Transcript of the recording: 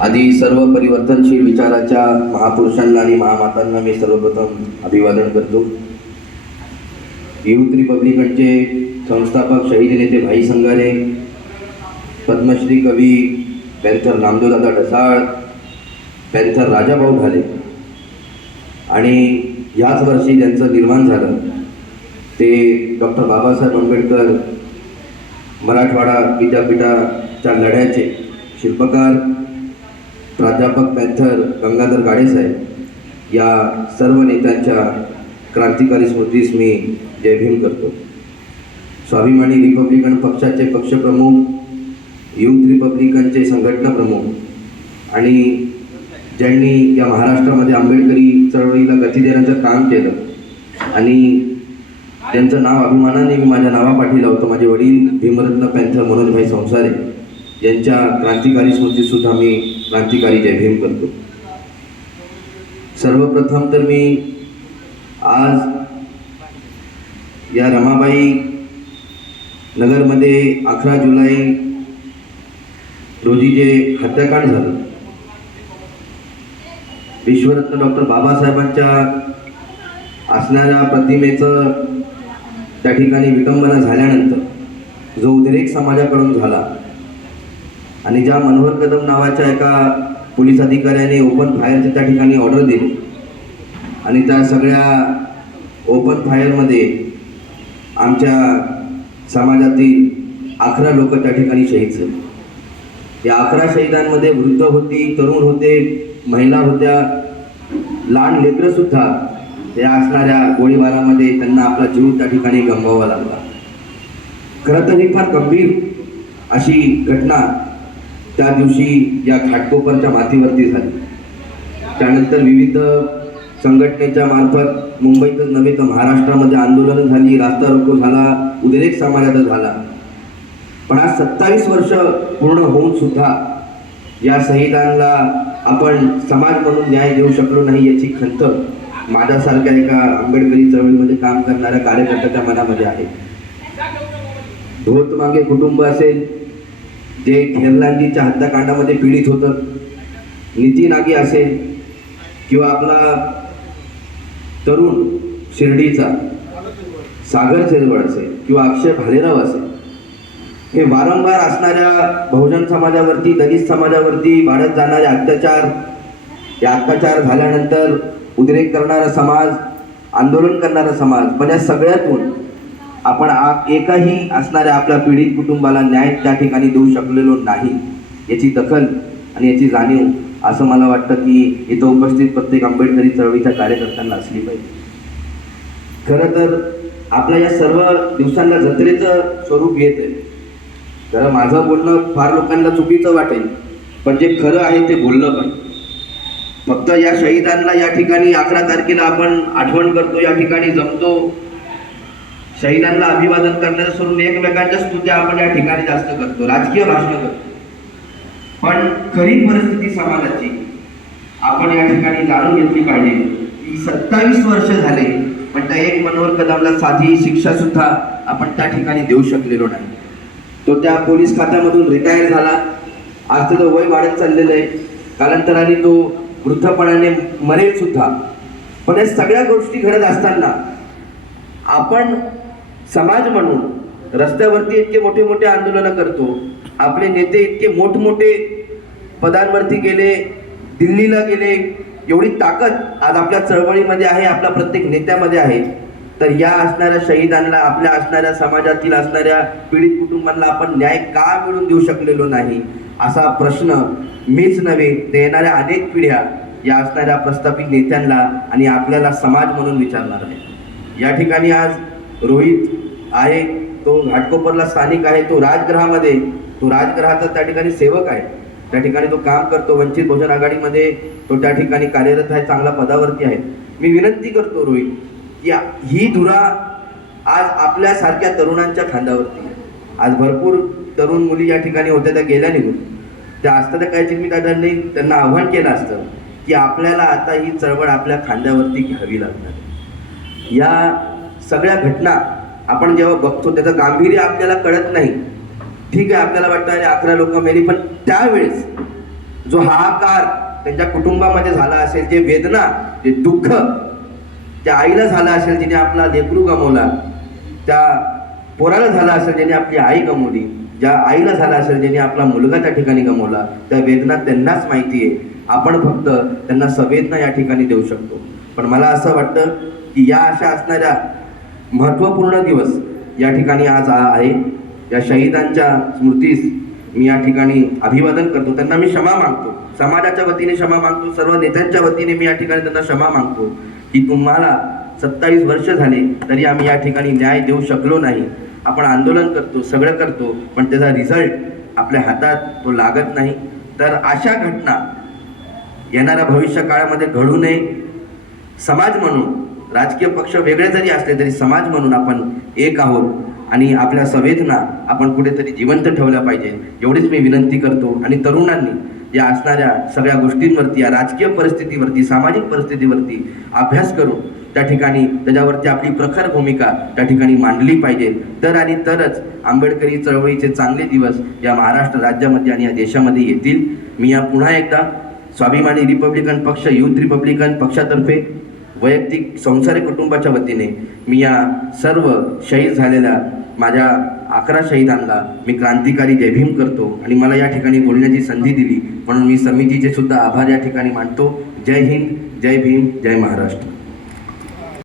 आधी सर्व परिवर्तनशील विचाराच्या महापुरुषांना आणि महामातांना मी सर्वप्रथम अभिवादन करतो. युथ रिपब्लिकनचे संस्थापक शहीद नेते भाई संगारे पद्मश्री कवी पॅन्थर नामदेवदादा ढसाळ पॅन्थर राजाभाऊ ढाले आणि याच वर्षी ज्यांचं निर्माण झालं. ते डॉक्टर बाबासाहेब आंबेडकर मराठवाडा विद्यापीठाच्या लढ्याचे शिल्पकार प्राध्यापक पॅन्थर गंगाधर गाडेसाहेब या सर्व नेत्यांच्या क्रांतिकारी स्मृतीस मी जयभीम करतो. स्वाभिमानी रिपब्लिकन पक्षाचे पक्षप्रमुख युथ रिपब्लिकनचे संघटना प्रमुख आणि ज्यांनी या महाराष्ट्रामध्ये आंबेडकरी चळवळीला गती देण्याचं काम केलं आणि त्यांचं नाव अभिमानाने मी माझ्या नावापाठी लावतो माझे वडील भीमरत्न पॅन्थर मनोजभाई संसारे यांच्या क्रांतिकारी स्मृतीसुद्धा मी क्रांतिकारी जयभीम करतो. सर्वप्रथम तर मी आज या रमाबाई नगरमध्ये अकरा जुलै रोजी जे हत्याकांड झालं विश्वरत्न डॉक्टर बाबासाहेबांच्या असणाऱ्या प्रतिमेचं त्या ठिकाणी विटंबना झाल्यानंतर जो उद्रेक समाजाकडून झाला आणि ज्या मनोहर कदम नावाच्या एका पोलीस अधिकाऱ्याने ओपन फायरच्या त्या ठिकाणी ऑर्डर दिली. आणि त्या सगळ्या ओपन फायरमध्ये आमच्या समाजातील अकरा लोक त्या ठिकाणी शहीद झाले. या अकरा शहीदांमध्ये वृद्ध होती तरुण होते महिला होत्या लहान लेकरंसुद्धा त्या या असणाऱ्या गोळीबारामध्ये त्यांना आपला जीव त्या ठिकाणी गमवावा लागला. खरं तर ही फार गंभीर अशी घटना त्या दिवशी या घाटकोपरच्या मातीवरती झाली. त्यानंतर विविध संघटनेच्या मार्फत मुंबईतच नव्हे तर महाराष्ट्रामध्ये आंदोलनं झाली रास्ता रोको झाला उद्रेक समाजाचा झाला. पण आज सत्तावीस वर्ष पूर्ण होऊन सुद्धा या शहीदांना आपण समाज म्हणून न्याय देऊ शकलो नाही याची खंत माझ्यासारख्या एका आंबेडकरी चळवळीमध्ये काम करणाऱ्या कार्यकर्त्याच्या मनामध्ये आहे. धोत मागे कुटुंब असेल जे खेरलांजीच्या हत्याकांडामध्ये पीडित होतं. नितीन आगी असेल किंवा आपला तरुण शिर्डीचा सागर सेजवळ असेल किंवा अक्षय भालेराव असेल. हे वारंवार असणाऱ्या बहुजन समाजावरती दलित समाजावरती वाढत जाणारे अत्याचार या अत्याचार झाल्यानंतर उद्रेक करणारा समाज आंदोलन करणारा समाज पण या सगळ्यातून आपण आ- एकाही असणाऱ्या आपल्या पीडित कुटुंबाला न्याय त्या ठिकाणी देऊ शकलेलो नाही. याची दखल आणि याची जाणीव असं मला वाटतं की इथं उपस्थित प्रत्येक आंबेडकरी चळवळीच्या कार्यकर्त्यांना असली पाहिजे. खरं तर आपल्या या सर्व दिवसांना जत्रेचं स्वरूप येत आहे. खरं माझं बोलणं फार लोकांना चुकीचं वाटेल पण जे खरं आहे ते बोललं पण फक्त या शहीदांना या ठिकाणी अकरा तारखेला आपण आठवण करतो या ठिकाणी जमतो शहीदांना अभिवादन करण्याचं सोडून एकमेकांच्या स्तुत्या आपण या ठिकाणी जास्त करतो राजकीय भाषण करतो. पण खरी परिस्थिती समाजाची आपण या ठिकाणी जाणून घेतली पाहिजे की सत्तावीस वर्ष झाले पण त्या एक मनोहर कदमला साधी शिक्षा सुद्धा आपण त्या ठिकाणी देऊ शकलेलो नाही. तो त्या पोलीस खात्यामधून रिटायर झाला. आज त्याचं वय वाढत चाललेलं आहे. कालांतराने तो वृद्धपणाने मरेल सुद्धा. पण या सगळ्या गोष्टी घडत असताना आपण समाज म्हणून रस्त्यावरती इतके मोठे मोठे आंदोलनं करतो. आपले नेते इतके मोठमोठे पदांवरती गेले दिल्लीला गेले. एवढी ताकद आज आपल्या चळवळीमध्ये आहे आपल्या प्रत्येक नेत्यामध्ये आहे. तर या असणाऱ्या शहीदांना आपल्या असणाऱ्या समाजातील असणाऱ्या पीडित कुटुंबांना आपण न्याय का मिळून देऊ शकलेलो नाही? असा प्रश्न मीच नव्हे ते येणाऱ्या अनेक पिढ्या या असणाऱ्या प्रस्थापित नेत्यांना आणि आपल्याला समाज म्हणून विचारणार आहे या ठिकाणी आज रोहित आहे तो घाटकोपरला स्थानिक आहे तो राजगृहामध्ये तो राजग्रहाचा त्या ठिकाणी सेवक आहे. त्या ठिकाणी तो काम करतो वंचित बहुजन आघाडीमध्ये तो त्या ठिकाणी कार्यरत आहे चांगला पदावरती आहे. मी विनंती करतो रोहित की ही धुरा आज आपल्यासारख्या तरुणांच्या खांद्यावरती आहे. आज भरपूर तरुण मुली या ठिकाणी होत्या त्या गेल्या निघून. त्या असतं त्या काही मी दादांनी त्यांना आव्हान केलं असतं की आपल्याला आता ही चळवळ आपल्या खांद्यावरती घ्यावी लागणार. या सगळ्या घटना आपण जेव्हा बघतो त्याचं गांभीर्य आपल्याला कळत नाही. ठीक आहे आपल्याला वाटतं अरे अकरा लोक मेली पण त्यावेळेस जो हाहाकार त्यांच्या कुटुंबामध्ये झाला असेल जे वेदना जे दुःख त्या आईला झालं असेल जिने आपला लेकरू गमवला त्या पोराला झाला असेल ज्याने आपली आई गमवली ज्या आईला झाला असेल ज्याने आपला मुलगा त्या ठिकाणी गमवला त्या वेदना त्यांनाच माहिती आहे. आपण फक्त त्यांना संवेदना या ठिकाणी देऊ शकतो. पण मला असं वाटतं की या अशा असणाऱ्या महत्त्वपूर्ण दिवस या ठिकाणी आज आहे. या शहीदांच्या स्मृतीस मी या ठिकाणी अभिवादन करतो. त्यांना मी क्षमा मागतो. समाजाच्या वतीने क्षमा मागतो. सर्व नेत्यांच्या वतीने मी या ठिकाणी त्यांना क्षमा मागतो. की तुम्हाला सत्तावीस वर्ष झाले तरी आम्ही या ठिकाणी न्याय देऊ शकलो नाही. आपण आंदोलन करतो सगळं करतो पण त्याचा रिझल्ट आपल्या हातात तो लागत नाही. तर अशा घटना येणाऱ्या भविष्य काळामध्ये घडू नये. समाज म्हणून राजकीय पक्ष वेगळे जरी असले तरी समाज म्हणून आपण एक आहोत. आणि आपल्या संवेदना आपण कुठेतरी जिवंत ठेवल्या पाहिजे एवढीच मी विनंती करतो. आणि तरुणांनी या असणाऱ्या सगळ्या गोष्टींवरती या राजकीय परिस्थितीवरती सामाजिक परिस्थितीवरती अभ्यास करून त्या ठिकाणी त्याच्यावरती आपली प्रखर भूमिका त्या ठिकाणी मांडली पाहिजे. तर आणि तरच आंबेडकरी चळवळीचे चांगले दिवस या महाराष्ट्र राज्यामध्ये आणि या देशामध्ये येतील. मी या पुन्हा एकदा स्वाभिमानी रिपब्लिकन पक्ष युथ रिपब्लिकन पक्षातर्फे वैयक्तिक संसारी कुटुंबाच्या वतीने मी या सर्व शहीद झालेल्या माझ्या अकरा शहीदांना मी क्रांतिकारी जयभीम करतो आणि मला या ठिकाणी बोलण्याची संधी दिली. म्हणून मी समितीचे सुद्धा आभार या ठिकाणी मानतो. जय हिंद जय भीम जय महाराष्ट्र.